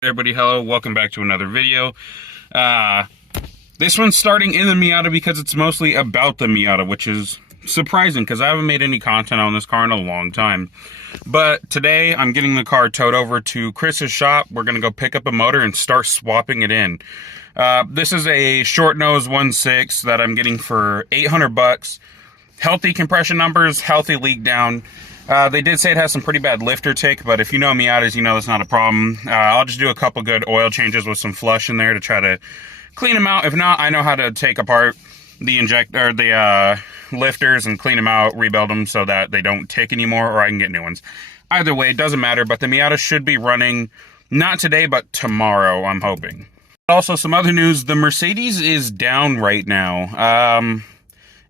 Everybody, hello, welcome back to another video. This one's starting in the Miata because it's mostly about the Miata, which is surprising because I haven't made any content on this car in a long time. But today I'm getting the car towed over to Chris's shop. We're gonna go pick up a motor and start swapping it in. This is a short nose 1.6 that I'm getting for 800 bucks. Healthy compression numbers, healthy leak down. They did say it has some pretty bad lifter tick, but if you know Miatas, you know that's not a problem. I'll just do a couple good oil changes with some flush in there to try to clean them out. If not, I know how to take apart the lifters and clean them out, rebuild them so that they don't tick anymore, or I can get new ones. Either way, it doesn't matter, but the Miata should be running, not today, but tomorrow, I'm hoping. Also, some other news, the Mercedes is down right now.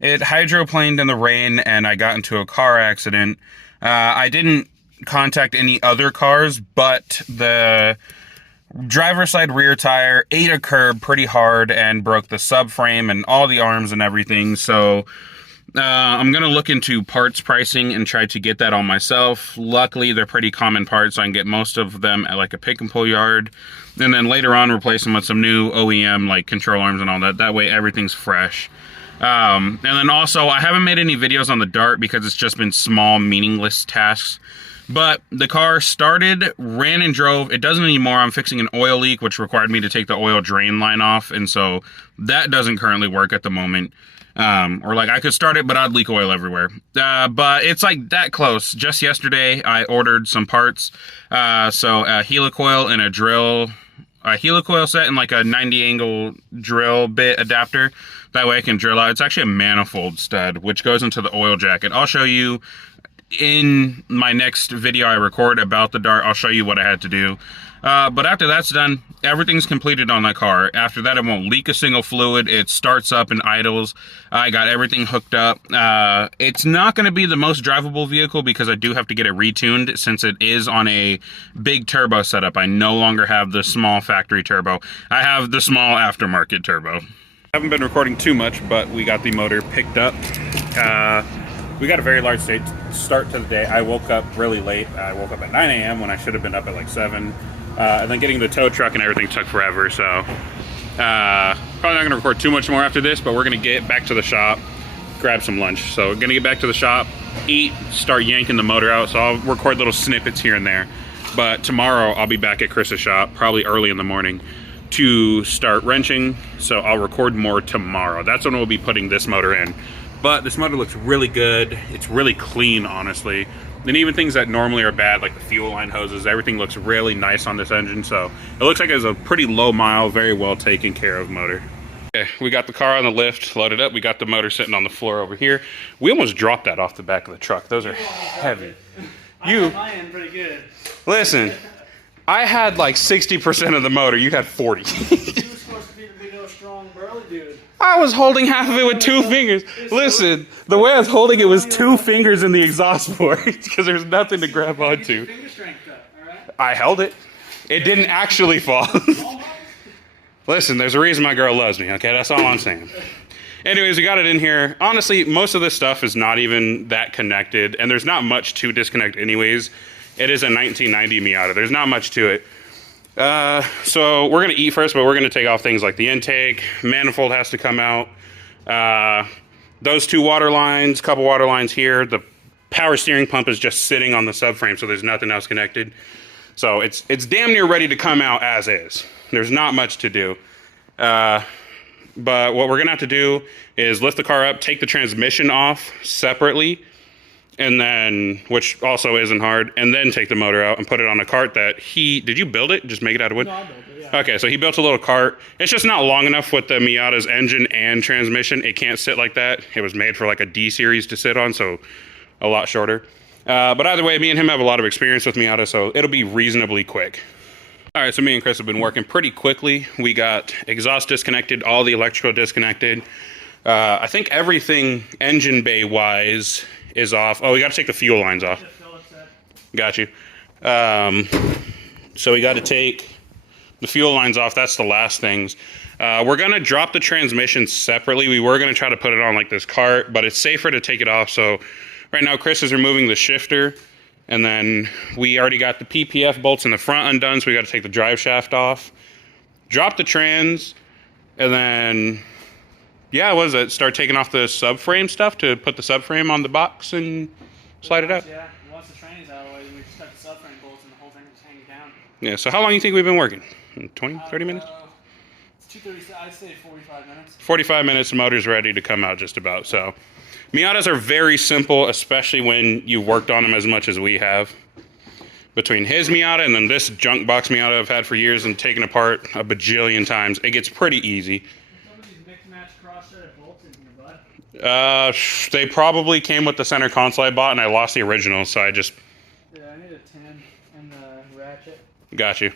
It hydroplaned in the rain and I got into a car accident. I didn't contact any other cars, but the driver's side rear tire ate a curb pretty hard and broke the subframe and all the arms and everything. So I'm going to look into parts pricing and try to get that on myself. Luckily, they're pretty common parts, so I can get most of them at like a pick and pull yard. And then later on, replace them with some new OEM like control arms and all that. That way, everything's fresh. And then also, I haven't made any videos on the Dart because it's just been small, meaningless tasks. But the car started, ran and drove. It doesn't anymore. I'm fixing an oil leak, which required me to take the oil drain line off. And so that doesn't currently work at the moment. Or like I could start it, but I'd leak oil everywhere. But it's like that close. Just yesterday, I ordered some parts. So a helicoil and a drill. A helicoil set and like a 90 angle drill bit adapter. That way I can drill out. It's actually a manifold stud, which goes into the oil jacket. I'll show you in my next video I record about the Dart. I'll show you what I had to do. But after that's done, everything's completed on that car. After that, it won't leak a single fluid. It starts up and idles. I got everything hooked up. It's not going to be the most drivable vehicle because I do have to get it retuned since it is on a big turbo setup. I no longer have the small factory turbo. I have the small aftermarket turbo. I haven't been recording too much, but we got the motor picked up. We got a very large start to the day. I woke up really late. I woke up at 9 a.m. when I should have been up at like 7. And then getting the tow truck and everything took forever, so probably not going to record too much more after this, but we're going to get back to the shop, grab some lunch. So we're going to get back to the shop, eat, start yanking the motor out, so I'll record little snippets here and there. But tomorrow I'll be back at Chris's shop, probably early in the morning, to start wrenching, so I'll record more tomorrow. That's when we'll be putting this motor in. But this motor looks really good. It's really clean, honestly. And even things that normally are bad, like the fuel line hoses, everything looks really nice on this engine. So it looks like it's a pretty low mile, very well taken care of motor. Okay, we got the car on the lift, loaded up. We got the motor sitting on the floor over here. We almost dropped that off the back of the truck. Those are heavy. I had mine pretty good. Listen, I had like 60% of the motor. You had 40. You were supposed to be the big old strong burly dude. I was holding half of it with 2 fingers. Listen, the way I was holding it was 2 fingers in the exhaust port because there's nothing to grab onto. Finger strength up, alright? I held it. It didn't actually fall. Listen, there's a reason my girl loves me, okay? That's all I'm saying. Anyways, we got it in here. Honestly, most of this stuff is not even that connected, and there's not much to disconnect anyways. It is a 1990 Miata. There's not much to it. So we're going to eat first, but we're going to take off things like the intake. Manifold has to come out. Those 2 water lines, couple water lines here. The power steering pump is just sitting on the subframe, so there's nothing else connected. So it's damn near ready to come out as is. There's not much to do. But what we're going to have to do is lift the car up, take the transmission off separately, and then, which also isn't hard, and then take the motor out and put it on a cart that did you build it? Just make it out of wood? No, I built it, yeah. Okay, so he built a little cart. It's just not long enough with the Miata's engine and transmission. It can't sit like that. It was made for like a D series to sit on, so a lot shorter. But either way, me and him have a lot of experience with Miata, so it'll be reasonably quick. All right, so me and Chris have been working pretty quickly. We got exhaust disconnected, all the electrical disconnected. I think everything engine bay wise is off. Oh, we got to take the fuel lines off. Got you. So we got to take the fuel lines off. That's the last things. We're going to drop the transmission separately. We were going to try to put it on like this cart, but it's safer to take it off. So right now Chris is removing the shifter And then we already got the PPF bolts in the front undone, so we got to take the drive shaft off, drop the trans, and then, yeah, what was it? Start taking off the subframe stuff to put the subframe on the box and slide it out. Yeah, once the train's out of the way, we just got the subframe bolts and the whole thing just hanging down. Yeah, so how long do you think we've been working? 20, 30 minutes? It's 2:30. I'd say 45 minutes. 45 minutes, the motor's ready to come out just about. So Miatas are very simple, especially when you worked on them as much as we have. Between his Miata and then this junk box Miata I've had for years and taken apart a bajillion times, it gets pretty easy. Some of these mix-match cross-threaded bolts in here, bud. They probably came with the center console I bought, and I lost the original, so I just... Yeah, I need a 10 and the ratchet. Got you.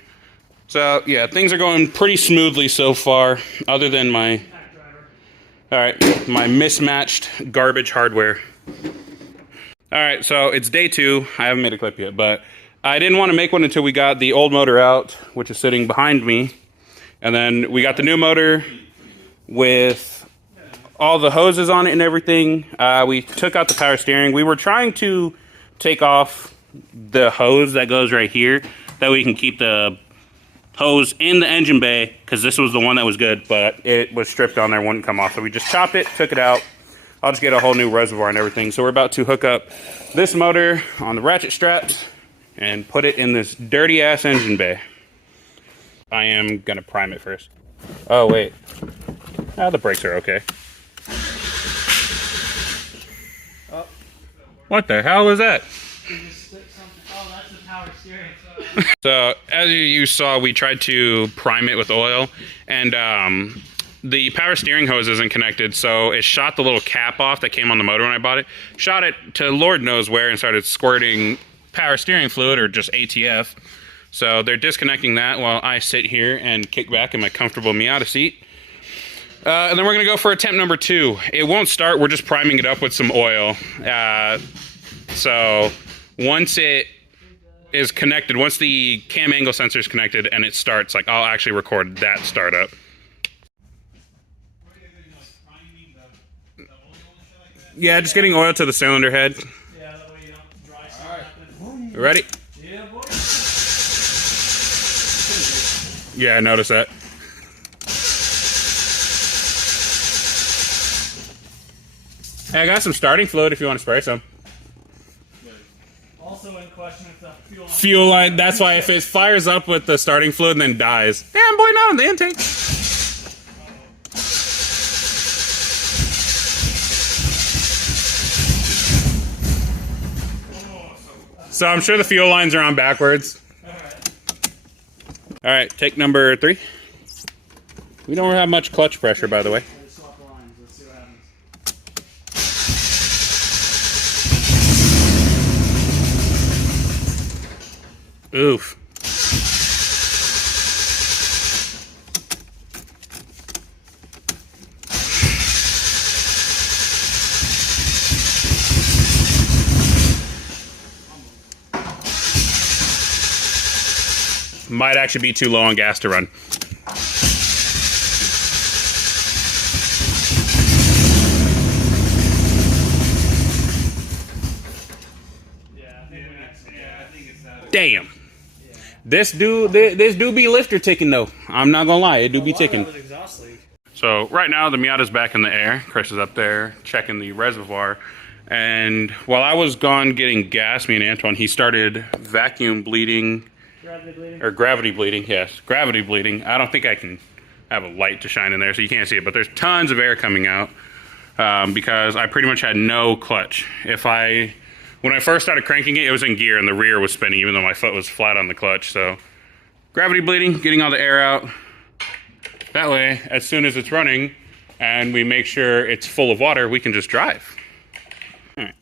So, yeah, things are going pretty smoothly so far, other than my... Alright, my mismatched garbage hardware. Alright, so it's day 2. I haven't made a clip yet, but I didn't want to make one until we got the old motor out, which is sitting behind me. And then we got the new motor with all the hoses on it and everything. We took out the power steering. We were trying to take off the hose that goes right here. That way we can keep the hose in the engine bay, because this was the one that was good, but it was stripped on there, wouldn't come off. So we just chopped it, took it out. I'll just get a whole new reservoir and everything. So we're about to hook up this motor on the ratchet straps and put it in this dirty ass engine bay. I am gonna prime it first. Oh wait, the brakes are okay. Oh. What the hell was that? You just stick something. Oh, that's the power steering. So as you saw, we tried to prime it with oil, and the power steering hose isn't connected, so it shot the little cap off that came on the motor when I bought it. Shot it to Lord knows where and started squirting power steering fluid, or just ATF. So they're disconnecting that while I sit here and kick back in my comfortable Miata seat. And then we're going to go for attempt number 2. It won't start. We're just priming it up with some oil. So once it is connected, once the cam angle sensor is connected and it starts, like, I'll actually record that startup. Yeah, just getting oil to the cylinder head. Yeah, that way you don't dry something. Ready? Yeah, boy. Yeah, I noticed that. Hey, I got some starting fluid if you want to spray some. Also in question if the Fuel line, that's why if it fires up with the starting fluid and then dies. Damn, boy, not on the intake. So I'm sure the fuel lines are on backwards. All right, take number 3. We don't have much clutch pressure, by the way. Let's swap the lines. Let's see what happens. Oof. Might actually be too low on gas to run. Damn. This do be lifter ticking though. I'm not gonna lie, it do be ticking. So right now the Miata's back in the air. Chris is up there checking the reservoir. And while I was gone getting gas, me and Antoine, he started vacuum bleeding. Gravity bleeding. Or gravity bleeding, yes. Gravity bleeding. I don't think I can have a light to shine in there so you can't see it, but there's tons of air coming out because I pretty much had no clutch. When I first started cranking it, it was in gear and the rear was spinning even though my foot was flat on the clutch. So gravity bleeding, getting all the air out. That way, as soon as it's running and we make sure it's full of water, we can just drive. All right.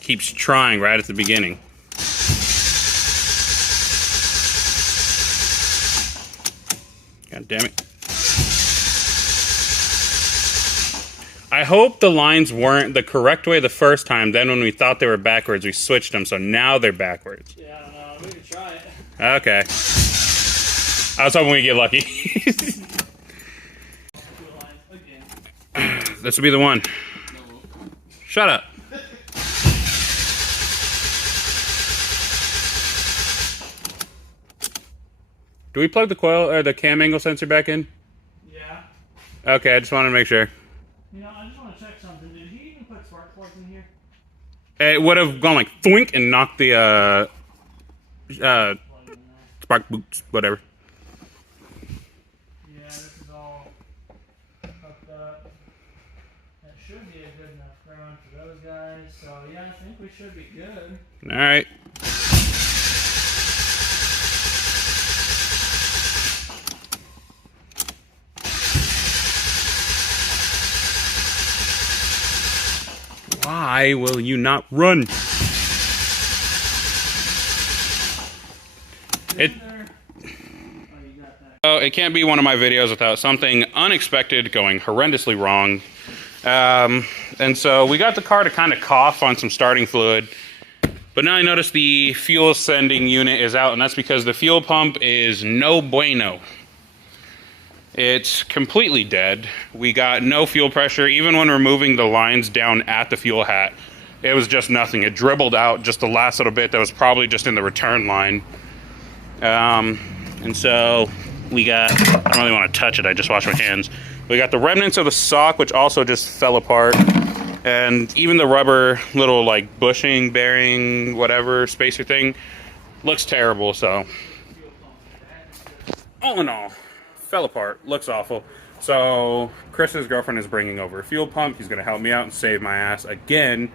Keeps trying right at the beginning. God damn it. I hope the lines weren't the correct way the first time. Then when we thought they were backwards, we switched them, so now they're backwards. Yeah, I don't know. We can try it. Okay. I was hoping we get lucky. This will be the one. Shut up. Do we plug the coil or the cam angle sensor back in? Yeah. Okay, I just wanted to make sure. You know, I just want to check something. Did he even put spark plugs in here? It would have gone like thwink and knocked the spark boots, whatever. Yeah, this is all hooked up. That should be a good enough ground for those guys. So yeah, I think we should be good. All right. Why will you not run? It can't be one of my videos without something unexpected going horrendously wrong. And so we got the car to kind of cough on some starting fluid. But now I notice the fuel sending unit is out, and that's because the fuel pump is no bueno. It's completely dead. We got no fuel pressure. Even when removing the lines down at the fuel hat, it was just nothing. It dribbled out just the last little bit that was probably just in the return line. And so we got, I don't really want to touch it, I just washed my hands. We got the remnants of the sock, which also just fell apart. And even the rubber little like bushing, bearing, whatever, spacer thing, looks terrible, so. All in all, fell apart, looks awful. So Chris's girlfriend is bringing over a fuel pump. He's gonna help me out and save my ass again.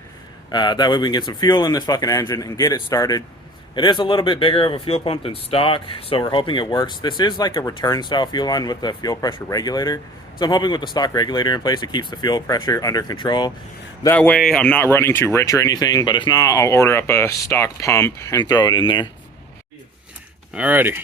That way we can get some fuel in this fucking engine and get it started. It is a little bit bigger of a fuel pump than stock, so we're hoping it works. This is like a return style fuel line with a fuel pressure regulator. So I'm hoping with the stock regulator in place, it keeps the fuel pressure under control. That way I'm not running too rich or anything, but if not, I'll order up a stock pump and throw it in there. Alrighty.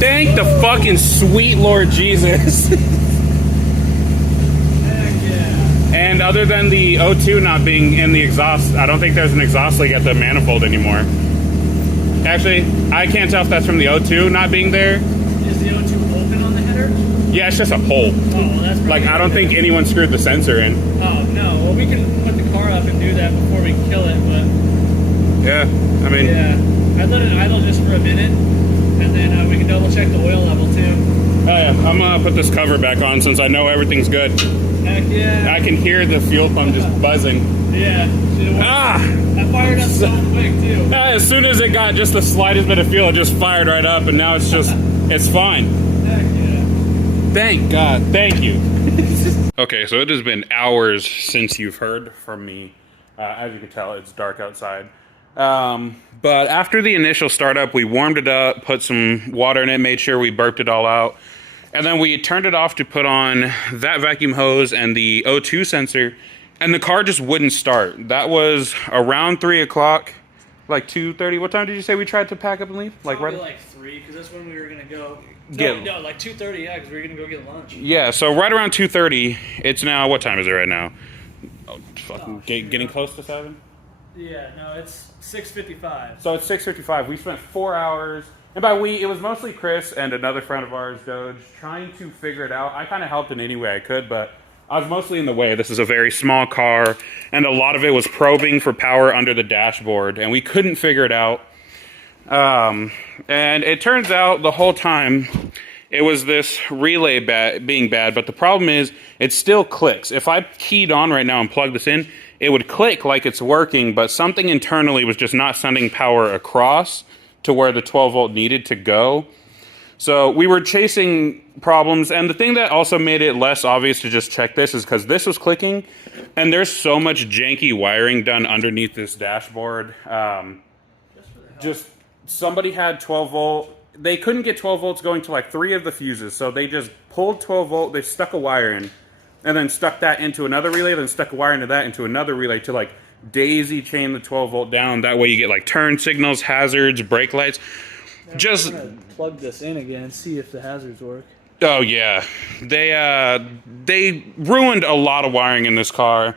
Thank the fucking sweet Lord Jesus. And other than the O2 not being in the exhaust, I don't think there's an exhaust leak at the manifold anymore. Actually, I can't tell if that's from the O2 not being there. Is the O2 open on the header? Yeah, it's just a hole. Oh, well, that's like, I don't think anyone screwed the sensor in. Oh, no. Well, we can put the car up and do that before we kill it, but... Yeah, I mean... Yeah. I'd let it idle just for a minute, and then we can double check the oil level, too. Oh, yeah. I'm gonna put this cover back on since I know everything's good. Heck yeah. I can hear the fuel pump just buzzing. Yeah. I fired up so quick, too. As soon as it got just the slightest bit of fuel, it just fired right up, and now it's just, it's fine. Heck yeah. Thank God. Thank you. Okay, so it has been hours since you've heard from me. As you can tell, it's dark outside. But after the initial startup, we warmed it up, put some water in it, made sure we burped it all out. And then we turned it off to put on that vacuum hose and the O2 sensor, and the car just wouldn't start. That was around 3 o'clock, like 2:30. What time did you say we tried to pack up and leave? Like Probably right? like 3, because that's when we were going to go. No, like 2:30, yeah, because we were going to go get lunch. Yeah, so right around 2:30. It's now, what time is it right now? Oh, fucking getting close to 7? Yeah, no, it's 6:55. So it's 6:55. We spent 4 hours, and by we, it was mostly Chris and another friend of ours, Doge, trying to figure it out. I kind of helped in any way I could, but I was mostly in the way. This is a very small car, and a lot of it was probing for power under the dashboard, and we couldn't figure it out. And it turns out the whole time it was this relay being bad, but the problem is it still clicks. If I keyed on right now and plugged this in, it would click like it's working, but something internally was just not sending power across to where the 12 volt needed to go. So we were chasing problems, and the thing that also made it less obvious to just check this is because this was clicking, and there's so much janky wiring done underneath this dashboard. Just somebody had 12 volt. They couldn't get 12 volts going to like 3 of the fuses, so they just pulled 12 volt, they stuck a wire in, and then stuck that into another relay, then stuck a wire into that into another relay to like daisy chain the 12 volt down. That way you get like turn signals, hazards, brake lights. Just plug this in again and see if the hazards work. Oh yeah, they ruined a lot of wiring in this car.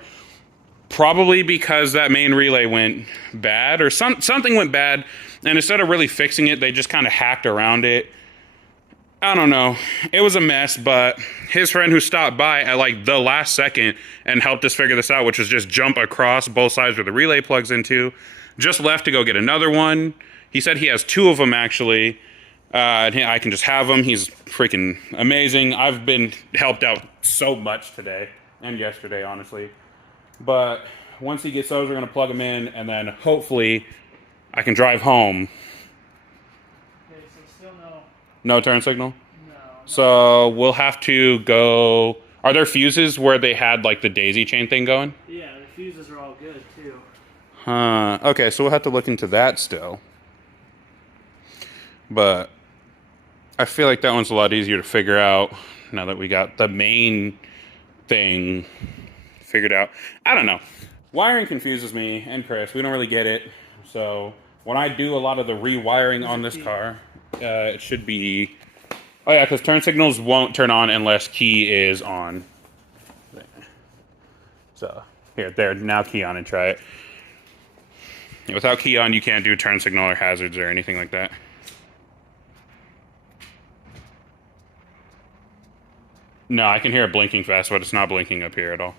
Probably because that main relay went bad, or something went bad, and instead of really fixing it, they just kind of hacked around it. I don't know. It was a mess, but his friend who stopped by at like the last second and helped us figure this out, which was just jump across both sides where the relay plugs into, just left to go get another one. He said he has 2 of them actually. I can just have him. He's freaking amazing. I've been helped out so much today and yesterday, honestly. But once he gets those, we're going to plug them in, and then hopefully I can drive home. Okay, so still no. No turn signal? No. So we'll have to go... Are there fuses where they had like the daisy chain thing going? Yeah, the fuses are all good too. Okay, so we'll have to look into that still. But I feel like that one's a lot easier to figure out now that we got the main thing figured out. I don't know. Wiring confuses me and Chris. We don't really get it. So when I do a lot of the rewiring on this car, it should be... Oh yeah, because turn signals won't turn on unless key is on. So there, now key on and try it. Without key on, you can't do turn signal or hazards or anything like that. No, I can hear it blinking fast, but it's not blinking up here at all.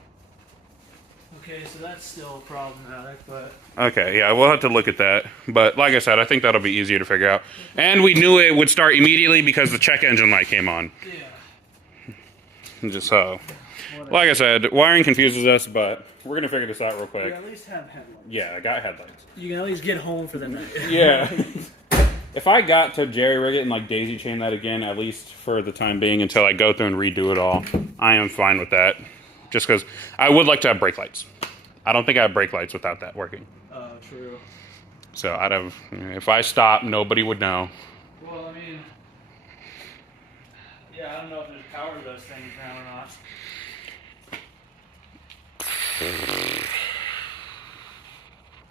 Okay, so that's still problematic, but... Okay, yeah, we'll have to look at that. But like I said, I think that'll be easier to figure out. And we knew it would start immediately because the check engine light came on. Yeah. Just so. Like I said, wiring confuses us, but we're going to figure this out real quick. You at least have headlights. Yeah, I got headlights. You can at least get home for the night. Yeah. If I got to jerry-rig it and like daisy chain that again, at least for the time being until I go through and redo it all, I am fine with that. Just because I would like to have brake lights. I don't think I have brake lights without that working. Oh, true. So if I stop, nobody would know. Well, I mean, yeah, I don't know if there's power to those things now or not.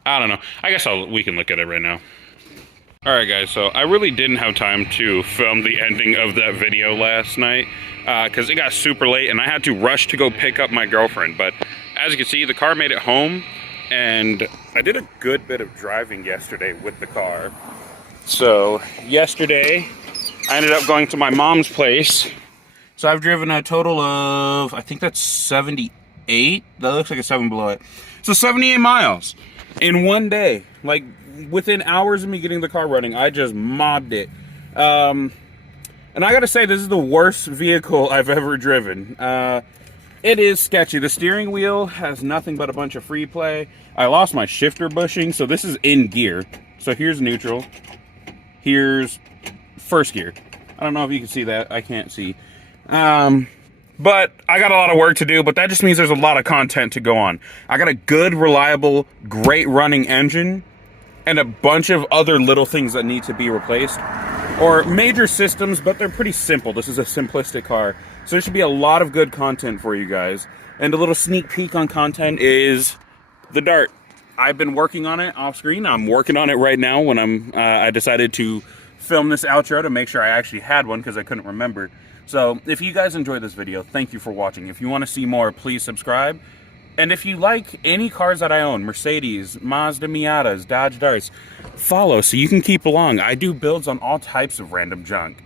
I don't know. I guess we can look at it right now. Alright guys, so I really didn't have time to film the ending of that video last night because it got super late and I had to rush to go pick up my girlfriend. But as you can see, the car made it home and I did a good bit of driving yesterday with the car. So yesterday, I ended up going to my mom's place. So I've driven a total of, I think that's 78. That looks like a 7 below it. So 78 miles in one day. Like, within hours of me getting the car running, I just mobbed it. And I gotta say, this is the worst vehicle I've ever driven. It is sketchy. The steering wheel has nothing but a bunch of free play. I lost my shifter bushing, so this is in gear. So here's neutral. Here's first gear. I don't know if you can see that. I can't see. But I got a lot of work to do, but that just means there's a lot of content to go on. I got a good, reliable, great running engine and a bunch of other little things that need to be replaced. Or major systems, but they're pretty simple. This is a simplistic car. So there should be a lot of good content for you guys. And a little sneak peek on content is the Dart. I've been working on it off screen. I'm working on it right now when I decided to film this outro to make sure I actually had one because I couldn't remember. So if you guys enjoyed this video, thank you for watching. If you want to see more, please subscribe. And if you like any cars that I own, Mercedes, Mazda Miatas, Dodge Darts, follow so you can keep along. I do builds on all types of random junk.